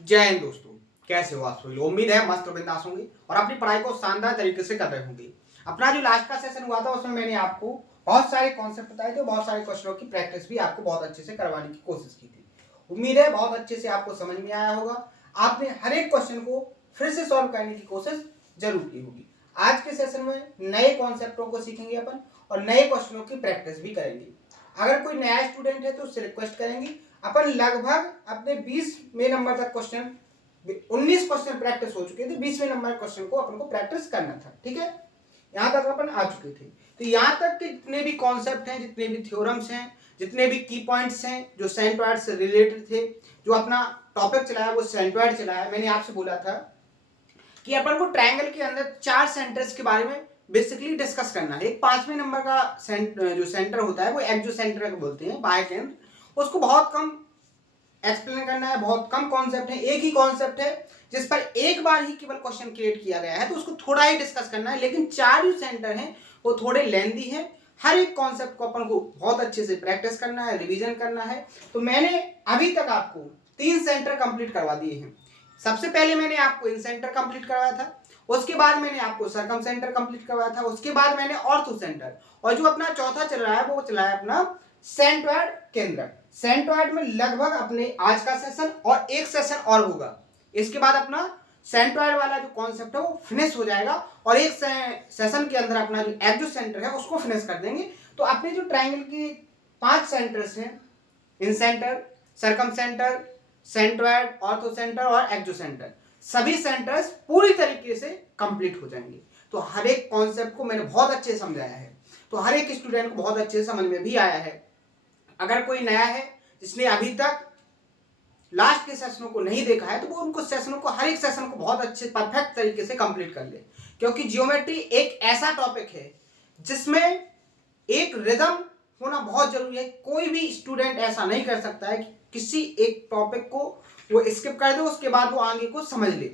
जय हिंद दोस्तों, कैसे हो आप सभी लोग। उम्मीद है मस्त और बिंदास होंगे और अपनी पढ़ाई को शानदार तरीके से कर रहे होंगे। अपना जो लास्ट का सेशन हुआ था उसमें मैंने आपको बहुत सारे कॉन्सेप्ट बताए थे, बहुत सारे क्वेश्चनों की प्रैक्टिस भी आपको बहुत अच्छे से करवाने की कोशिश की थी। उम्मीद है बहुत अच्छे से आपको समझ में आया होगा। आपने हर एक क्वेश्चन को फिर से सॉल्व करने की कोशिश जरूर की होगी। आज के सेशन में नए कॉन्सेप्टों को सीखेंगे अपन और नए क्वेश्चनों की प्रैक्टिस भी करेंगे। अगर कोई नया स्टूडेंट है तो उससे रिक्वेस्ट करेंगे, अपन लगभग अपने 20वें नंबर तक क्वेश्चन 19 क्वेश्चन प्रैक्टिस हो चुके थे, 20वें नंबर क्वेश्चन को अपन को प्रैक्टिस करना था। ठीक है, यहां तक अपन आ चुके थे। तो यहां तक के जितने भी कॉन्सेप्ट हैं, जितने भी थ्योरम्स हैं, जितने भी की पॉइंट्स हैं जो सेंट्रोइड से रिलेटेड थे, जो अपना टॉपिक चलाया वो सेंट्रोइड चलाया। मैंने आपसे बोला था कि अपन को ट्रायंगल के अंदर 4 सेंटर्स के बारे में बेसिकली डिस्कस करना है। एक 5वें नंबर का जो सेंटर होता है वो एक्सो सेंटर बोलते हैं, बाह्य केंद्र। उसको बहुत कम एक्सप्लेन करना है, बहुत कम कॉन्सेप्ट है, एक ही कॉन्सेप्ट है जिस पर एक बार ही केवल क्वेश्चन क्रिएट किया गया है, तो उसको थोड़ा ही डिस्कस करना है। लेकिन 4 जो सेंटर हैं वो थोड़े लेंदी हैं। हर एक कॉन्सेप्ट को अपन को बहुत अच्छे से प्रैक्टिस करना है, रिवीजन करना है। तो मैंने अभी तक आपको 3 सेंटर कंप्लीट करवा दिए हैं। सबसे पहले मैंने आपको इन सेंटर कंप्लीट करवाया था, उसके बाद मैंने आपको सर्कम सेंटर कंप्लीट करवाया था, उसके बाद मैंने ऑर्थो सेंटर, और जो अपना चौथा चल रहा है वो चला है अपना सेंट्रोइड केंद्र। सेंट्रोइड में लगभग अपने आज का सेशन और एक सेशन और होगा। इसके बाद अपना सेंट्रोइड वाला जो कॉन्सेप्ट है वो फिनिश हो जाएगा और एक सेशन के अंदर अपना जो एक्सो सेंटर है उसको फिनिश कर देंगे। तो अपने जो ट्रायंगल के 5 सेंटर्स हैं, incentre, circumcentre, centroid, orthocentre और एक्सो सेंटर, सभी सेंटर्स पूरी तरीके से कंप्लीट हो जाएंगे। तो हर एक कॉन्सेप्ट को मैंने बहुत अच्छे से समझाया है, तो हर एक स्टूडेंट को बहुत अच्छे से समझ में भी आया है। अगर कोई नया है जिसने अभी तक लास्ट के सेशनों को नहीं देखा है तो वो उनको सेशनों को, हर एक सेशन को बहुत अच्छे परफेक्ट तरीके से कंप्लीट कर ले, क्योंकि जियोमेट्री एक ऐसा टॉपिक है जिसमें एक रिदम होना बहुत जरूरी है। कोई भी स्टूडेंट ऐसा नहीं कर सकता है कि किसी एक टॉपिक को वो स्किप कर दे उसके बाद वो आगे को समझ ले।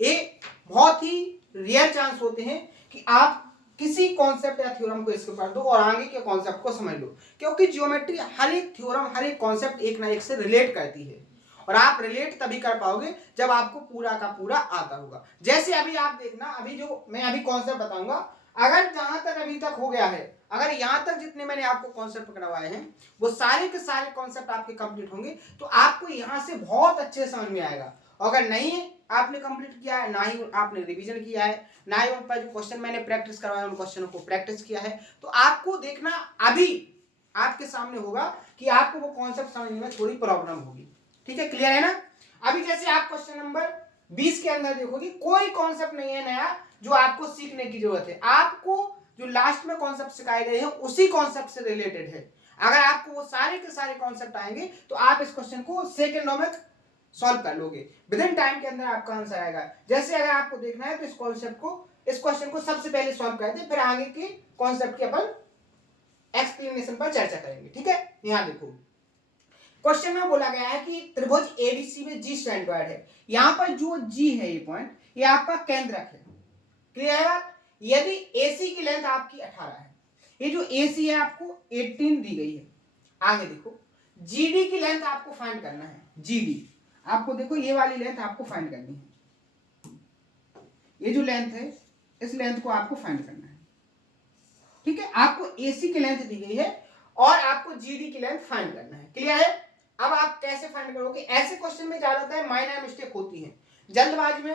ये बहुत ही रेयर चांस होते हैं कि आप किसी कॉन्सेप्ट या थ्योरम को स्किप कर दो और आगे के कॉन्सेप्ट को समझ लो, क्योंकि जियोमेट्री हर एक थ्योरम, हर एक कॉन्सेप्ट एक ना एक से रिलेट करती है और आप रिलेट तभी कर पाओगे जब आपको पूरा का पूरा आता होगा। जैसे अभी आप देखना, अभी जो मैं अभी कॉन्सेप्ट बताऊंगा, अगर जहां तक अभी तक हो गया है, अगर यहां तक जितने मैंने आपको कॉन्सेप्ट करवाए हैं वो सारे के सारे कॉन्सेप्ट आपके कंप्लीट होंगे, तो आपको यहां से बहुत अच्छे समझ में आएगा। अगर नहीं आपने कंप्लीट किया है, ना ही आपने रिवीजन किया है, ना ही उन पर जो क्वेश्चन मैंने प्रैक्टिस करवाया उन क्वेश्चनों को प्रैक्टिस किया है, तो आपको देखना अभी आपके सामने होगा कि आपको वो कॉन्सेप्ट समझने में थोड़ी प्रॉब्लम होगी। ठीक है, क्लियर है ना। अभी जैसे आप क्वेश्चन नंबर 20 के अंदर देखोगे, कोई कॉन्सेप्ट नहीं है नया जो आपको सीखने की जरूरत है। आपको जो लास्ट में कॉन्सेप्ट सिखाए गए हैं उसी कॉन्सेप्ट से रिलेटेड है। अगर आपको वो सारे के सारे कॉन्सेप्ट आएंगे तो आप इस क्वेश्चन को सेकंडों में सॉल्व कर लोगे, विद इन टाइम के अंदर आपका आंसर आएगा। जैसे अगर आपको देखना है तो इस कॉन्सेप्ट को, इस क्वेश्चन को सबसे पहले सॉल्व करते हैं, फिर आगे के कॉन्सेप्ट की अपन एक्सप्लेनेशन पर चर्चा करेंगे। ठीक है, यहां देखो क्वेश्चन में बोला गया है कि त्रिभुज एबीसी में जी सेंट्रोइड है। यहां पर जो जी है ये पॉइंट, ये आपका केंद्रक है। क्लियर है बात। यदि एसी की लेंथ आपकी 18 है, ये जो एसी है आपको 18 दी गई है। आगे देखो जीडी की लेंथ आपको फाइंड करना है। जीडी आपको देखो ये वाली लेंथ आपको फाइंड करनी है। ये जो लेंथ है इस लेंथ को आपको फाइंड करना है। ठीक है, आपको एसी की लेंथ दी गई है और आपको जीडी की लेंथ फाइंड करना है। क्लियर है। अब आप कैसे फाइंड करोगे, ऐसे क्वेश्चन में ज्यादातर माइनर मिस्टेक होती है। जल्दबाजी में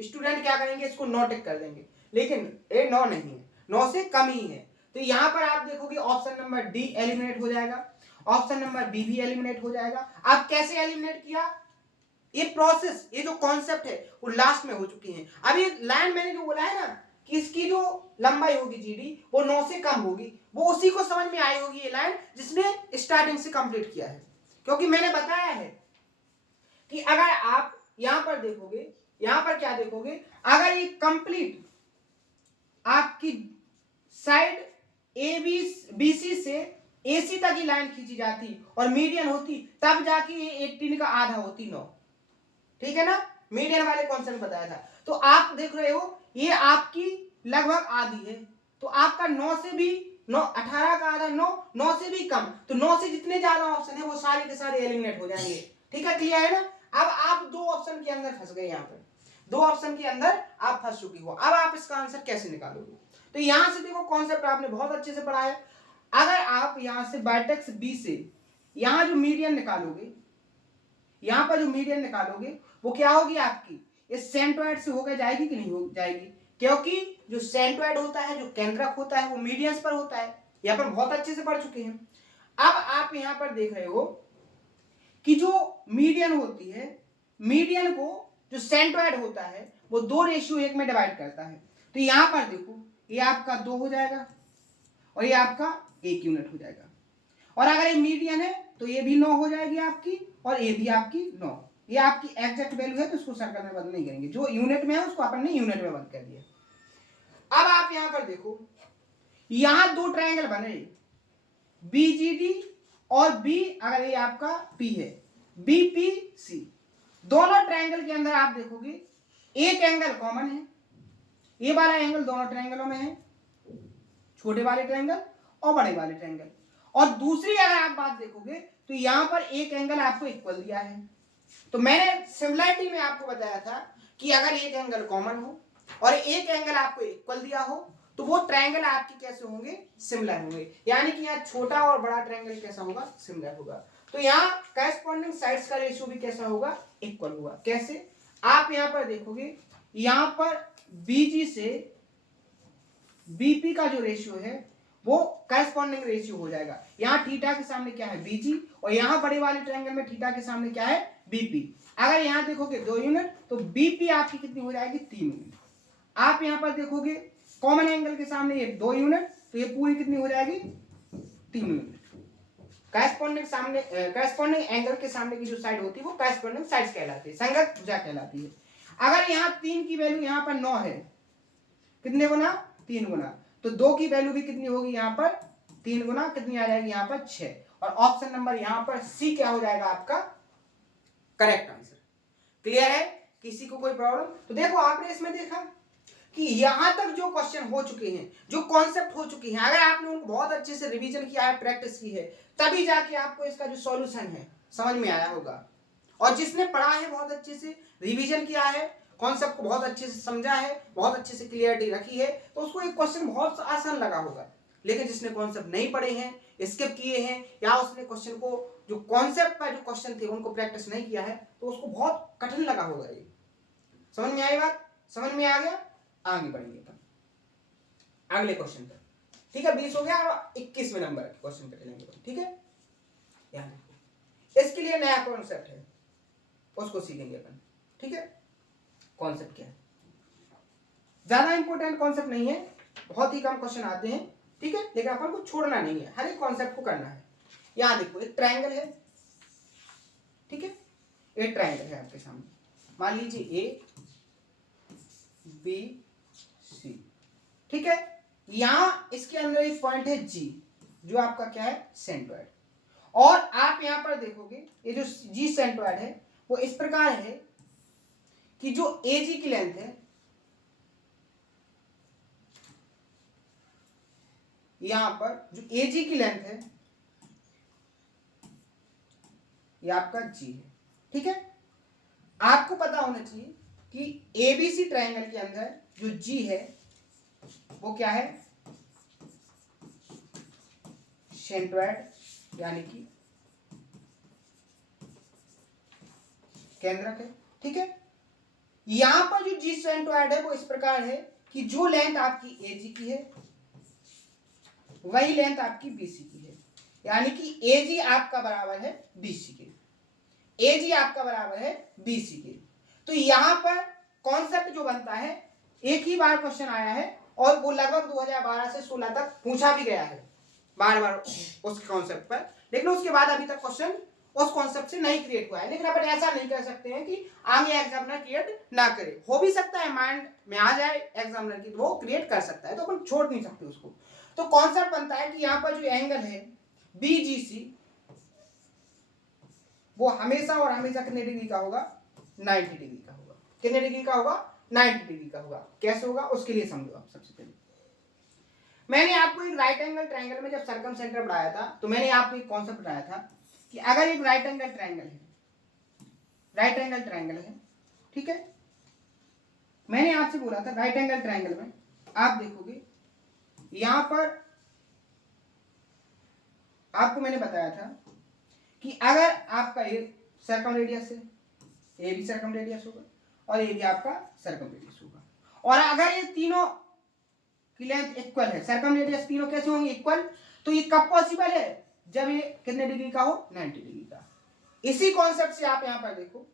स्टूडेंट क्या करेंगे, इसको 9 टिक कर देंगे, लेकिन ये 9 नहीं है, 9 से कम ही है। तो यहां पर आप देखोगे ऑप्शन नंबर डी एलिमिनेट हो जाएगा, ऑप्शन नंबर बी भी एलिमिनेट हो जाएगा। आप कैसे एलिमिनेट किया, ये प्रोसेस, ये जो कॉन्सेप्ट है वो लास्ट में हो चुकी है। अब ये लाइन मैंने जो बोला है ना कि इसकी जो लंबाई होगी जीडी वो 9 से कम होगी, वो उसी को समझ में आई होगी ये लाइन जिसने स्टार्टिंग से कंप्लीट किया है। क्योंकि मैंने बताया है कि अगर आप यहां पर देखोगे, यहां पर क्या देखोगे, अगर ये कंप्लीट आपकी साइड ए बी बीसी से एसी तक की लाइन खींची जाती और मीडियन होती, तब जाके ये 18 का आधा होती 9। ठीक है ना, मीडियन वाले कॉन्सेप्ट बताया था। तो आप देख रहे हो ये आपकी लगभग आधी है, तो आपका 9 से भी 9, 18 का आधा 9, 9 से भी कम, तो 9 से जितने ज्यादा ऑप्शन है वो सारे के सारे एलिमिनेट हो जाएंगे। ठीक है, क्लियर है ना। अब आप दो ऑप्शन के अंदर फंस गए, यहाँ पर दो ऑप्शन के अंदर आप फंस चुकी हो। अब आप इसका आंसर कैसे निकालोगे? तो यहां से देखो कॉन्सेप्ट आपने बहुत अच्छे से पढ़ा है। अगर आप यहां से वर्टेक्स बी से यहां जो मीडियन निकालोगे, यहां पर जो मीडियन निकालोगे वो क्या होगी आपकी, इस सेंट्रोइड से होकर जाएगी कि नहीं हो जाएगी? क्योंकि जो सेंट्रोइड होता है, जो केंद्रक होता है, वो मीडियंस पर होता है। यहाँ पर बहुत अच्छे से पढ़ चुके हैं। अब आप यहां पर देख रहे हो कि जो मीडियन होती है, मीडियन को जो सेंट्रोइड होता है वो 2:1 में डिवाइड करता है। तो यहां पर देखो ये आपका 2 हो जाएगा और ये आपका 1 यूनिट हो जाएगा। और अगर ये मीडियन है तो ये भी 9 हो जाएगी आपकी और ये भी आपकी 9। ये आपकी एग्जैक्ट वैल्यू है तो इसको सर्कल में बंद नहीं करेंगे, जो यूनिट में है उसको अपन ने यूनिट में बंद कर दिया। अब आप यहां पर देखो यहां दो ट्रायंगल बने, बीजीडी और बी, अगर ये आपका पी है, बीपीसी। दोनों ट्रायंगल के अंदर आप देखोगे एक एंगल कॉमन है, ये वाला एंगल दोनों ट्रायंगलों में है, छोटे वाले ट्रायंगल और बड़े वाले ट्रायंगल। और दूसरी अगर आप बात देखोगे तो यहां पर एक एंगल आपको इक्वल दिया है। तो मैंने सिमिलरिटी में आपको बताया था कि अगर एक एंगल कॉमन हो और एक एंगल आपको इक्वल दिया हो तो वो ट्रायंगल आपके कैसे होंगे, सिमिलर होंगे। यानी कि यहाँ छोटा और बड़ा ट्रायंगल कैसा होगा, सिमिलर होगा। तो यहाँ करस्पॉन्डिंग साइड्स का रेशियो भी कैसा होगा, इक्वल होगा। कैसे? आप यहाँ पर देखोगे यहाँ पर बीजी से बीपी का जो रेशियो है वो करस्पॉन्डिंग रेशियो हो जाएगा। यहाँ थीटा के सामने क्या है, बीजी, और यहाँ बड़े वाले ट्रायंगल में थीटा के सामने क्या है, बीपी। अगर यहाँ देखोगे 2 यूनिट तो बीपी आपकी कितनी हो जाएगी, 3 यूनिट। आप यहाँ पर देखोगे कॉमन एंगल के सामने ये 2 यूनिट तो ये पूरी कितनी हो जाएगी, 3 यूनिट। करस्पॉन्डिंग एंगल के सामने की जो साइड होती है वो करस्पॉन्डिंग साइड्स कहलाती है, संगत भुजा कहलाती है। अगर यहाँ 3 की वैल्यू यहाँ पर 9 है, कितने गुना, 3 गुना, तो 2 की वैल्यू भी कितनी होगी यहाँ पर, 3 गुना, कितनी आ जाएगी यहाँ पर, 6। और ऑप्शन नंबर यहाँ पर सी क्या हो जाएगा आपका करेक्ट आंसर। क्लियर है? किसी को कोई प्रॉब्लम? तो देखो आपने इसमें देखा कि यहां तक जो क्वेश्चन हो चुके हैं, जो कॉन्सेप्ट हो चुके हैं, अगर आपने उनको बहुत अच्छे से रिवीजन किया है, प्रैक्टिस की है, तभी जाके आपको इसका जो सॉल्यूशन है समझ में आया होगा। और जिसने पढ़ा है बहुत अच्छे से, रिवीजन किया है, कॉन्सेप्ट को बहुत अच्छे से समझा है, बहुत अच्छे से क्लियरिटी रखी है, तो उसको एक क्वेश्चन बहुत आसान लगा होगा। लेकिन जिसने कॉन्सेप्ट नहीं पढ़े हैं, स्किप किए हैं, या उसने क्वेश्चन को जो कॉन्सेप्ट पर जो क्वेश्चन थे उनको प्रैक्टिस नहीं किया है, तो उसको बहुत कठिन लगा होगा। ये समझ में आई बात? समझ में आ गया? आगे बढ़ेंगे अगले क्वेश्चन पर। ठीक है, 20 हो गया और 21वें नंबर क्वेश्चन पे चलेंगे। ठीक है, ध्यान रखो, इसके लिए नया कॉन्सेप्ट है, उसको सीखेंगे अपन। ठीक है, कॉन्सेप्ट क्या है, ज्यादा इंपॉर्टेंट कॉन्सेप्ट नहीं है, बहुत ही कम क्वेश्चन आते हैं। ठीक है, लेकिन अपन को छोड़ना नहीं है, हर एक कॉन्सेप्ट को करना है। यहां देखो एक ट्रायंगल है, ठीक है, एक ट्रायंगल है आपके सामने, मान लीजिए ए बी सी। ठीक है, यहां इसके अंदर एक पॉइंट है जी, जो आपका क्या है, सेंट्रोइड। और आप यहां पर देखोगे ये जो जी सेंट्रोइड है वो इस प्रकार है कि जो ए जी की लेंथ है, यहां पर जो ए जी की लेंथ है ये आपका जी है। ठीक है, आपको पता होना चाहिए कि एबीसी ट्रायंगल के अंदर जो जी है वो क्या है, सेंट्रोइड यानी कि केंद्रक है। ठीक है, यहां पर जो जी सेंट्रोइड है वो इस प्रकार है कि जो लेंथ आपकी एजी की है वही लेंथ आपकी बीसी की है, यानी कि एजी आपका बराबर है बीसी के, एजी आपका बराबर है बीसी के। तो यहां पर कॉन्सेप्ट जो बनता है, एक ही बार क्वेश्चन आया है और वो लगभग 2012 से 16 तक पूछा भी गया है बार बार उस कॉन्सेप्ट पर, लेकिन उसके बाद अभी तक क्वेश्चन उस कॉन्सेप्ट से नहीं क्रिएट हुआ है। लेकिन अपन ऐसा नहीं कर सकते हैं कि आगे एग्जामिनर क्रिएट ना करे, हो भी सकता है माइंड में आ जाए एग्जामिनर की, तो वो क्रिएट कर सकता है, तो अपन छोड़ नहीं सकते उसको। तो कॉन्सेप्ट बनता है कि यहाँ पर जो एंगल है बीजीसी वो हमेशा और हमेशा कितने डिग्री का होगा, 90 डिग्री का होगा। कितने डिग्री का होगा, 90 डिग्री का होगा। कैसे होगा उसके लिए समझो आप। सबसे पहले मैंने आपको एक राइट एंगल ट्रायंगल में जब सर्कम सेंटर पढ़ाया था तो मैंने आपको एक कॉन्सेप्ट बताया था कि अगर एक राइट एंगल ट्रायंगल है, राइट एंगल ट्रायंगल है, ठीक है। मैंने आपसे बोला था राइट एंगल ट्रायंगल में आप देखोगे यहां पर आपको मैंने बताया था कि अगर आपका ये सर्कम रेडियस है, ये भी सर्कम रेडियस होगा और ये भी आपका सर्कम रेडियस होगा, और अगर ये तीनों की लेंथ इक्वल है, सर्कम रेडियस तीनों कैसे होंगे इक्वल, तो ये कब पॉसिबल है, जब ये कितने डिग्री का हो, 90 डिग्री का। इसी कॉन्सेप्ट से आप यहां पर देखो,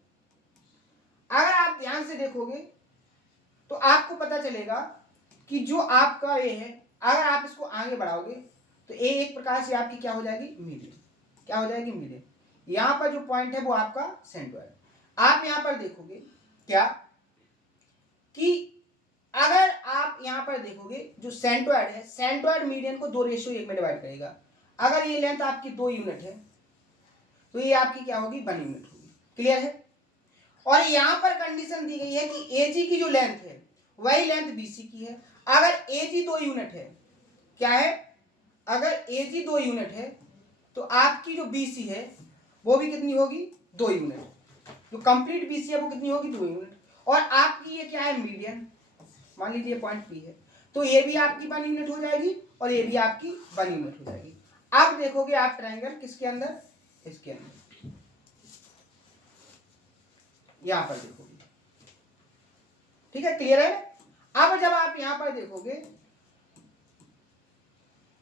अगर आप ध्यान से देखोगे तो आपको पता चलेगा कि जो आपका ये है, अगर आप इसको आगे बढ़ाओगे तो ये एक प्रकार से आपकी क्या हो जाएगी, मीडियन, क्या हो जाएगी, मीडियन। यहां पर जो पॉइंट है वो आपका सेंट्रोइड। आप यहां पर देखोगे क्या कि अगर आप यहां पर देखोगे जो सेंट्रोइड है, सेंट्रोइड मीडियन को 2:1 में डिवाइड करेगा। अगर ये लेंथ आपकी 2 यूनिट है तो ये आपकी क्या होगी, 1 यूनिट होगी। क्लियर है। और यहां पर कंडीशन दी गई है कि एजी की जो लेंथ है वही लेंथ बीसी की है। अगर एजी 2 यूनिट है, क्या है, अगर एजी 2 यूनिट है तो आपकी जो बीसी है वो भी कितनी होगी, 2 यूनिट। जो कंप्लीट बीसी है वो कितनी होगी, 2 यूनिट। और आपकी ये क्या है, मीडियन, मान लीजिए पॉइंट पी है, तो ये भी आपकी 1 यूनिट हो जाएगी और ये भी आपकी 1 यूनिट हो जाएगी। अब देखोगे आप ट्रायंगल किसके अंदर, इसके अंदर, यहां पर देखोगे, ठीक है, क्लियर है। अब जब आप यहां पर देखोगे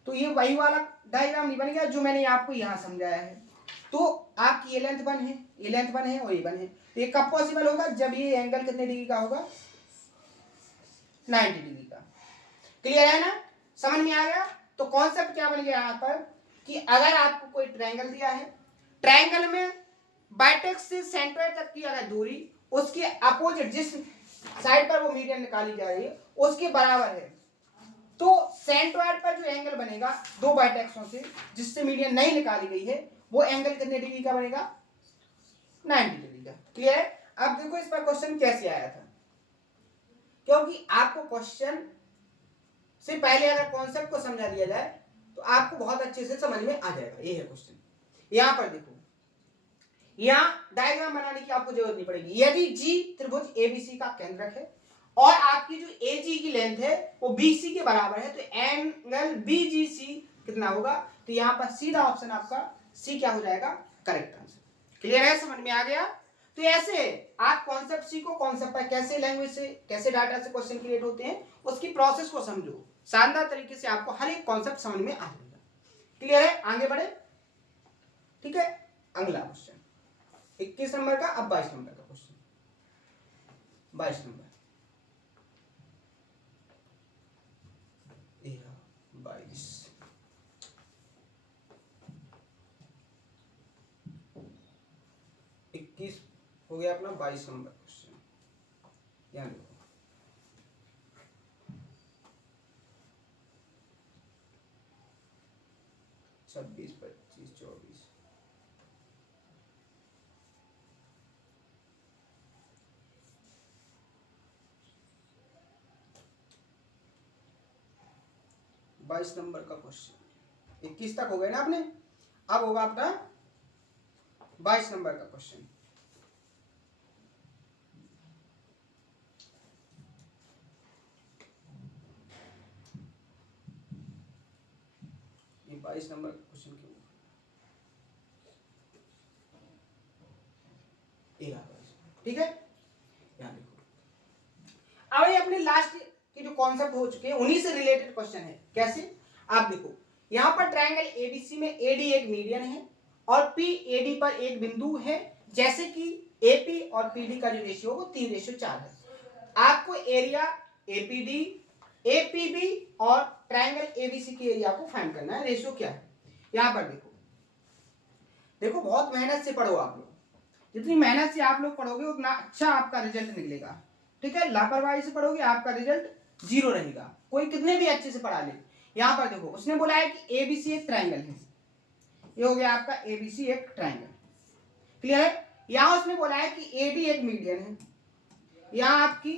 तो ये वही वाला डायग्राम नहीं बन गया जो मैंने आपको यहां समझाया है। तो आपकी ये लेंथ 1 है, ये लेंथ 1 है और ये 1 है, तो ये कब पॉसिबल होगा, जब ये एंगल कितने डिग्री का होगा, 90 डिग्री का। क्लियर है ना, समझ में आ गया। तो कॉन्सेप्ट क्या बन गया यहां पर कि अगर आपको कोई ट्रायंगल दिया है, ट्रायंगल में बाइटेक्स से सेंट्रोइड तक की अगर दूरी उसके अपोजिट जिस साइड पर वो मीडियन निकाली जा रही है उसके बराबर है, तो सेंट्रोइड पर जो एंगल बनेगा दो बाइटेक्सों से जिससे मीडियन नहीं निकाली गई है, वो एंगल कितने डिग्री का बनेगा, 90 डिग्री का। क्लियर है। अब देखो इस पर क्वेश्चन कैसे आया था, क्योंकि आपको क्वेश्चन से पहले अगर कॉन्सेप्ट को समझा दिया जाए तो आपको बहुत अच्छे से समझ में आ जाएगा। ये है क्वेश्चन। यहां पर देखो, यहां डायग्राम बनाने की आपको जरूरत नहीं पड़ेगी। यदि जी त्रिभुज एबीसी का केंद्रक है और आपकी जो एजी की लेंथ है वो बीसी के बराबर है, तो एंगल बीजीसी कितना होगा, तो यहां पर सीधा ऑप्शन आपका सी क्या हो जाएगा, करेक्ट आंसर। क्लियर है, समझ में आ गया। तो ऐसे आप कॉन्सेप्ट सीखो, कॉन्सेप्ट पर कैसे लैंग्वेज से, कैसे डाटा से क्वेश्चन क्रिएट होते हैं, उसकी प्रोसेस को समझो, शानदार तरीके से आपको हर एक कॉन्सेप्ट समझ में आ जाएगा। क्लियर है, आगे बढ़े। ठीक है, अगला क्वेश्चन 21 नंबर का, अब 22 नंबर का क्वेश्चन, 22 नंबर 22 21 हो गया अपना 22 नंबर क्वेश्चन। ध्यान देखो, 26, 25, 24 22 नंबर का क्वेश्चन। 21 तक हो गए ना आपने, अब होगा अपना 22 नंबर का क्वेश्चन। ये 22 नंबर का क्वेश्चन क्यों, ठीक है। यहाँ देखो, अब ये अपने लास्ट के जो कॉन्सेप्ट हो चुके हैं उन्हीं से रिलेटेड क्वेश्चन है। कैसे, आप देखो यहां पर ट्रायंगल एबीसी में एडी एक मीडियन है और पी एडी पर एक बिंदु है, जैसे कि एपी और पीडी का जो रेशियो वो 3:4 है। आपको एरिया एपीडी, एपीबी और ट्रायंगल एबीसी के एरिया को फाइंड करना है, रेशियो क्या है। यहां पर देखो, देखो बहुत मेहनत से पढ़ो आप लोग, जितनी मेहनत से आप लोग पढ़ोगे उतना अच्छा आपका रिजल्ट निकलेगा। ठीक है, लापरवाही से पढ़ोगे आपका रिजल्ट 0 रहेगा, कोई कितने भी अच्छे से पढ़ा ले। यहां पर देखो उसने बोला है कि एबीसी एक ट्रायंगल है, ये हो गया आपका एबीसी एक ट्रायंगल। क्लियर है। यहां उसने बोला है कि एडी एक मीडियन है, यहां आपकी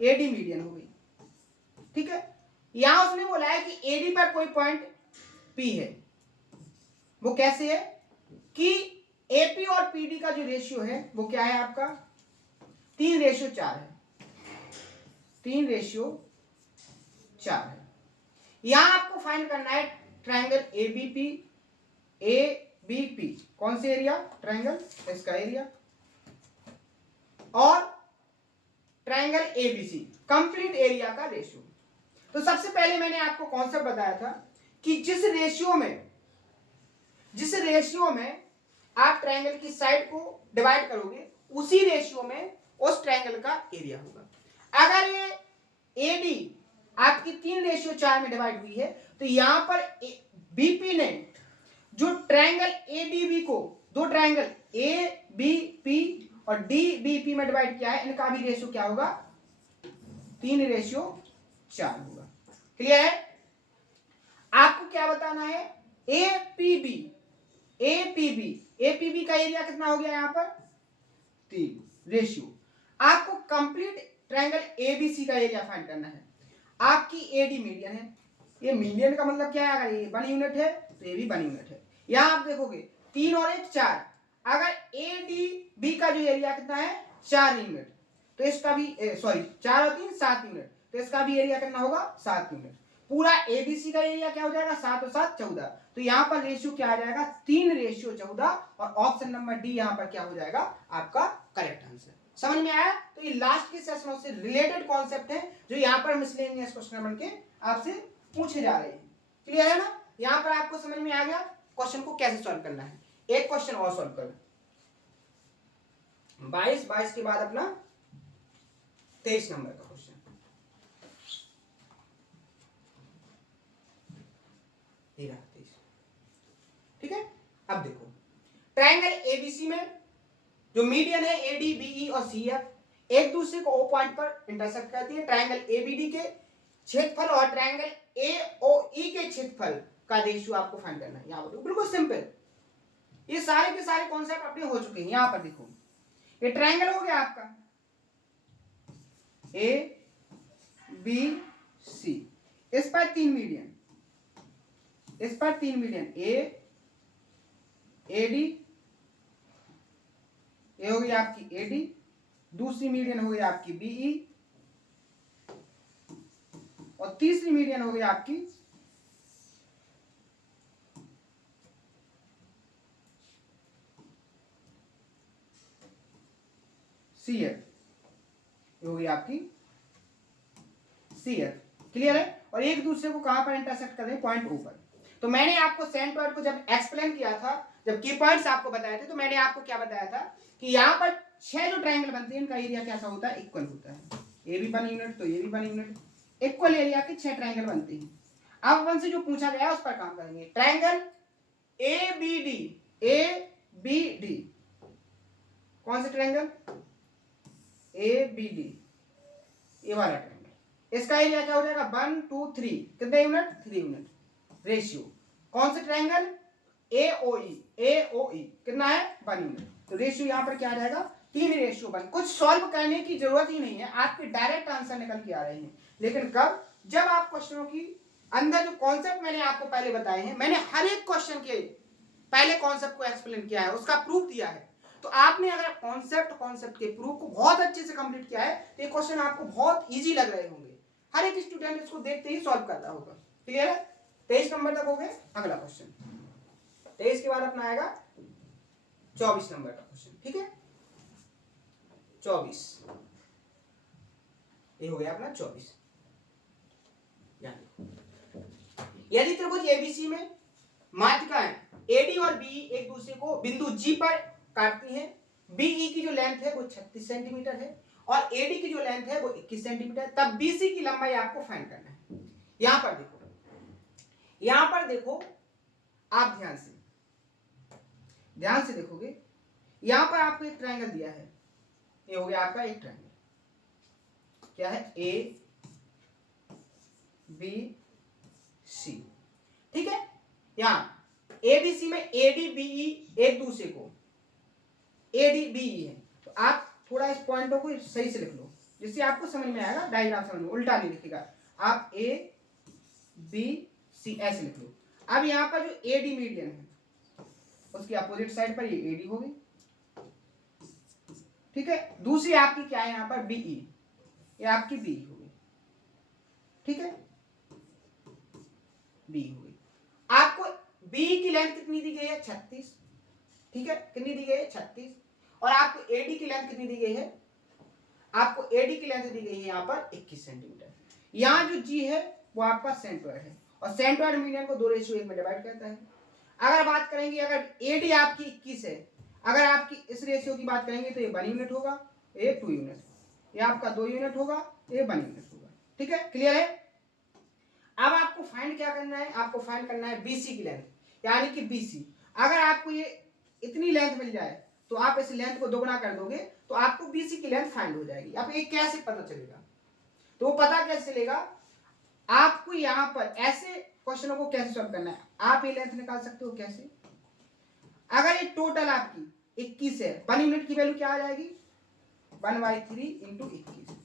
एडी मीडियन हो गई। ठीक है, यहां उसने बोला है कि एडी पर कोई पॉइंट पी है, वो कैसे है कि एपी और पीडी का जो रेशियो है वो क्या है आपका 3:4 है, 3:4 है। यहां आपको फाइंड करना है ट्रायंगल एबीपी कौन से एरिया ट्रायंगल इसका एरिया, और ट्रायंगल एबीसी कंप्लीट एरिया का रेशियो। तो सबसे पहले मैंने आपको कॉन्सेप्ट बताया था कि जिस रेशियो में आप ट्रायंगल की साइड को डिवाइड करोगे उसी रेशियो में उस ट्रायंगल का एरिया होगा। अगर ये एडी आपकी 3:4 में डिवाइड हुई है तो यहां पर बीपी ने जो ट्रायंगल एडीबी को, दो ट्रायंगल एबीपी और डीबीपी में डिवाइड किया है, इनका भी रेशियो क्या होगा 3:4 होगा। क्लियर है? आपको क्या बताना है एपीबी का एरिया कितना हो गया यहां पर 3 रेशियो। आपको कंप्लीट ट्रायंगल एबीसी का एरिया फाइंड करना है। आपकी एडी मीडियन है, ये मीडियन का मतलब क्या है, अगर ये 1 यूनिट है तो ये भी 1 यूनिट है। यहां आप देखोगे 3 और 1 4, अगर एडीबी का जो एरिया कितना है 4 यूनिट, तो इसका भी 4 और 3 7 यूनिट, तो इसका भी एरिया कितना होगा 7 यूनिट। पूरा एबीसी का एरिया क्या हो जाएगा 7 और 7 14, तो यहां पर रेशियो क्या आ जाएगा 3:14, और ऑप्शन नंबर डी यहां पर क्या हो जाएगा आपका करेक्ट आंसर। समझ में आया? तो ये लास्ट के सेशनों से रिलेटेड कॉन्सेप्ट है जो यहां पर मिसलेनियस क्वेश्चन बन के आपसे पूछे जा रहे हैं। क्लियर है ना? यहां पर आपको समझ में आ गया क्वेश्चन को कैसे सॉल्व करना है। एक क्वेश्चन और सॉल्व करो, 22 के बाद अपना 23 नंबर का क्वेश्चन। ठीक है, अब देखो ट्रायंगल एबीसी में जो मीडियन है एडी बीई और सीएफ एक दूसरे को ओ पॉइंट पर इंटरसेक्ट करती है। ट्रायंगल एबीडी के क्षेत्रफल और ट्रायंगल एओई के क्षेत्रफल का रेशियो आपको फाइंड करना है। यहां पर बिल्कुल सिंपल, ये सारे के सारे कॉन्सेप्ट अपने हो चुके हैं। यहां पर देखो ये ट्रायंगल हो गया आपका ए बी सी, इस पर 3 मीडियन, इस पर 3 मीडियन ए एडी, ये हो गई आपकी एडी, दूसरी मीडियन हो गई आपकी बीई, और तीसरी मीडियन हो गई आपकी सीएफ, ये हो गई आपकी सीएफ। क्लियर है? और एक दूसरे को कहां पर इंटरसेक्ट कर रहे हैं पॉइंट ओ पर। तो मैंने आपको सेंट्रॉइड को जब एक्सप्लेन किया था, जब की पॉइंट्स आपको बताए थे, तो मैंने आपको क्या बताया था कि यहां पर 6 जो ट्रायंगल बनते हैं इनका एरिया कैसा होता है इक्वल होता है। ये भी 1 यूनिट तो ये भी 1 यूनिट, इक्वल एरिया के 6 ट्रायंगल बनते हैं। अब अपन से जो पूछा गया है उस पर काम करेंगे। ट्रायंगल एबीडी कौन सा ट्रायंगल एबीडी, ये वाला ट्रायंगल, इसका एरिया क्या हो जाएगा 1 2 3, कितने यूनिट 3 यूनिट। रेशियो कौन सा ट्रायंगल एओई कितना है 1 यूनिट, तो रेशियो यहां पर क्या आ जाएगा 3:1। कुछ सॉल्व करने की जरूरत ही नहीं है, आपके डायरेक्ट आंसर निकल के आ रहे हैं। लेकिन कब, जब आप क्वेश्चनों की अंदर जो कॉन्सेप्ट मैंने आपको पहले बताए हैं, मैंने हर एक क्वेश्चन के पहले कॉन्सेप्ट को एक्सप्लेन किया है, उसका प्रूफ दिया है। तो आपने अगर कॉन्सेप्ट के प्रूफ को बहुत अच्छे से कंप्लीट किया है तो ये क्वेश्चन आपको बहुत इजी लग रहे होंगे। हर एक स्टूडेंट इसको देखते ही सॉल्व कर रहा होगा। क्लियर है? 23 नंबर तक हो गए। अगला क्वेश्चन 23 के बाद अपना आएगा 24 नंबर का क्वेश्चन। ठीक है, 24 ये हो गया अपना 24। यदि त्रिभुज एबीसी में माध्यिकाएं एडी और बीई एक दूसरे को बिंदु जी पर काटती हैं, बीई की जो लेंथ है वो 36 सेंटीमीटर है और एडी की जो लेंथ है वो 21 सेंटीमीटर, तब बीसी की लंबाई आपको फाइंड करना है। यहां पर देखो आप ध्यान से देखोगे, यहां पर आपको एक ट्रायंगल दिया है, ये हो गया आपका एक ट्रायंगल, क्या है ए बी सी। ठीक है, यहां एबीसी में एडी बीई एक दूसरे को एडी बीई है, तो आप थोड़ा इस पॉइंटों को सही से लिख लो जिससे आपको समझ में आएगा, डायग्राम समझ में, उल्टा नहीं लिखेगा आप, ए बी सी ऐसे लिख लो। अब यहां पर जो एडी मीडियन है, उसकी अपोजिट साइड पर ये एडी होगी, ठीक है। दूसरी आपकी क्या है यहाँ पर बीई, ये आपकी बी होगी, ठीक है, बी होगी। आपको बी की लेंथ कितनी दी गई है 36, ठीक है, कितनी दी गई है 36, और आपको एडी की लेंथ कितनी दी गई है, आपको एडी की लेंथ दी गई है यहाँ पर 21 सेंटीमीटर। यहाँ जो जी है वो आपका सेंट्रॉइड है, और सेंट्रॉइड मीडियन को 2:1 में डिवाइड करता है। अगर बात करेंगे अगर एडी आपकी 21 है, अगर आपकी इस रेशियो की बात करेंगे तो ये 1 यूनिट होगा, ये 2 यूनिट, ये आपका 2 यूनिट होगा, ये 1 यूनिट होगा, ठीक है, क्लियर है। अब आपको फाइंड क्या करना है, आपको फाइंड करना है बीसी की लेंथ, यानी कि बीसी। अगर आपको ये इतनी लेंथ मिल जाए तो आप इस लेंथ को दोगुना कर दोगे तो आपको बीसी की लेंथ फाइंड हो जाएगी। अब ये कैसे पता चलेगा, तो वो पता कैसे चलेगा, आपको यहाँ पर ऐसे क्वेश्चनों को कैसे सॉल्व करना है, आप ये लेंथ निकाल सकते हो कैसे। अगर ये टोटल आपकी 21 है, 1 यूनिट की वैल्यू क्या आ जाएगी 1/3 इंटू 21,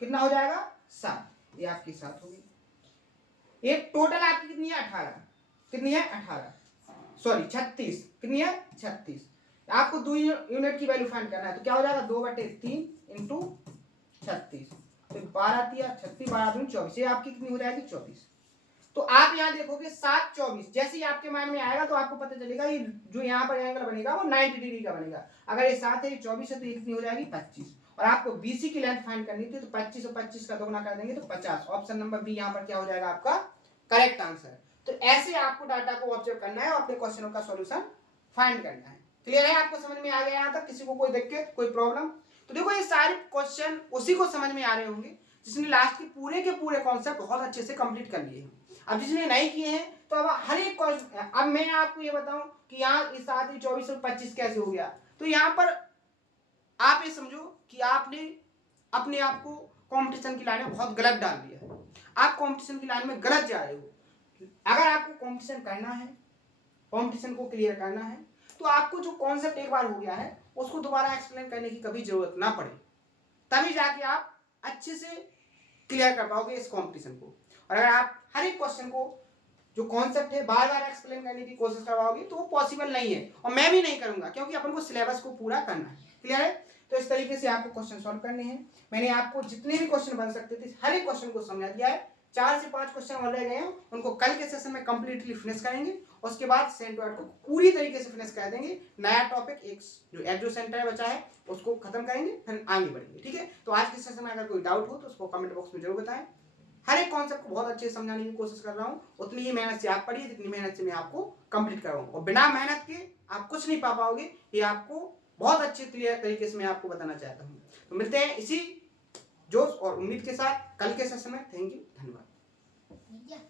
कितना हो जाएगा 7, ये आपकी 7 होगी। ये टोटल आपकी कितनी है 18, कितनी है 18 सॉरी 36, कितनी है 36। आपको 2 यूनिट की वैल्यू फाइंड करना है तो क्या हो जाएगा 2/3 इंटू 36, तो 12 दिया 36, 12 दूनी 24, ये आपकी कितनी हो जाएगी 24। तो आप यहाँ देखोगे 7 24, जैसे ही आपके माइंड में आएगा तो आपको पता चलेगा ये जो यहाँ पर एंगल बनेगा वो 90 डिग्री का बनेगा। अगर ये 7 है, ये 24 है, तो ये कितनी हो जाएगी 25। और आपको बीसी की लेंथ फाइंड करनी थी तो 25 और 25 का दोगुना कर देंगे तो 50। ऑप्शन नंबर बी यहाँ पर क्या हो जाएगा आपका करेक्ट आंसर। तो ऐसे आपको डाटा को ऑब्जर्व करना है और अपने क्वेश्चनों का सॉल्यूशन फाइंड करना है। क्लियर है, आपको समझ में आ गया यहाँ तक, किसी को कोई दिक्कत कोई प्रॉब्लम। तो देखो ये सारे क्वेश्चन उसी को समझ में आ रहे होंगे जिसने लास्ट के पूरे कॉन्सेप्ट बहुत अच्छे से कंप्लीट कर लिए हैं। अब जिसने नहीं किए हैं तो अब हर एक क्वेश्चन, अब मैं आपको ये बताऊं कि यहाँ इस 7 24 और 25 कैसे हो गया, तो यहाँ पर आप ये समझो कि आपने अपने आप को कंपटीशन की लाइन में बहुत गलत डाल दिया है। आप कंपटीशन की लाइन में गलत जा रहे हो। अगर आपको कंपटीशन करना है, कंपटीशन को क्लियर करना है, तो आपको जो कॉन्सेप्ट एक बार हो गया है उसको दोबारा एक्सप्लेन करने की कभी जरूरत ना पड़े, तभी जाके आप अच्छे से क्लियर कर पाओगे इस कंपटीशन को। और अगर आप हर एक क्वेश्चन को जो कॉन्सेप्ट है बार बार एक्सप्लेन करने की कोशिश करवाओगे तो वो पॉसिबल नहीं है, और मैं भी नहीं करूंगा, क्योंकि अपन को सिलेबस को पूरा करना है। क्लियर है, तो इस तरीके से आपको क्वेश्चन सॉल्व करने हैं। मैंने आपको जितने भी क्वेश्चन बन सकते थे हर एक क्वेश्चन को समझा दिया है। 4 से 5 क्वेश्चन और रह गए हैं, उनको कल के सेशन में कंप्लीटली फिनिश करेंगे, उसके बाद सेंट्रॉइड को पूरी तरीके से फिनिश कर देंगे। नया टॉपिक एक जो एक्सो सेंटर बचा है उसको खत्म करेंगे, फिर आगे बढ़ेंगे। ठीक है, तो आज के सेशन में अगर कोई डाउट हो तो उसको कमेंट बॉक्स में जरूर बताएं। हर एक कॉन्सेप्ट को बहुत अच्छे से समझाने की कोशिश कर रहा हूँ, उतनी ही मेहनत से आप पढ़िए जितनी मेहनत से मैं आपको कंप्लीट कर रहा हूँ, और बिना मेहनत के आप कुछ नहीं पा पाओगे, ये आपको बहुत अच्छे क्लियर तरीके से मैं आपको बताना चाहता हूँ। तो मिलते हैं इसी जोश और उम्मीद के साथ कल के सेशन में। थैंक यू, धन्यवाद।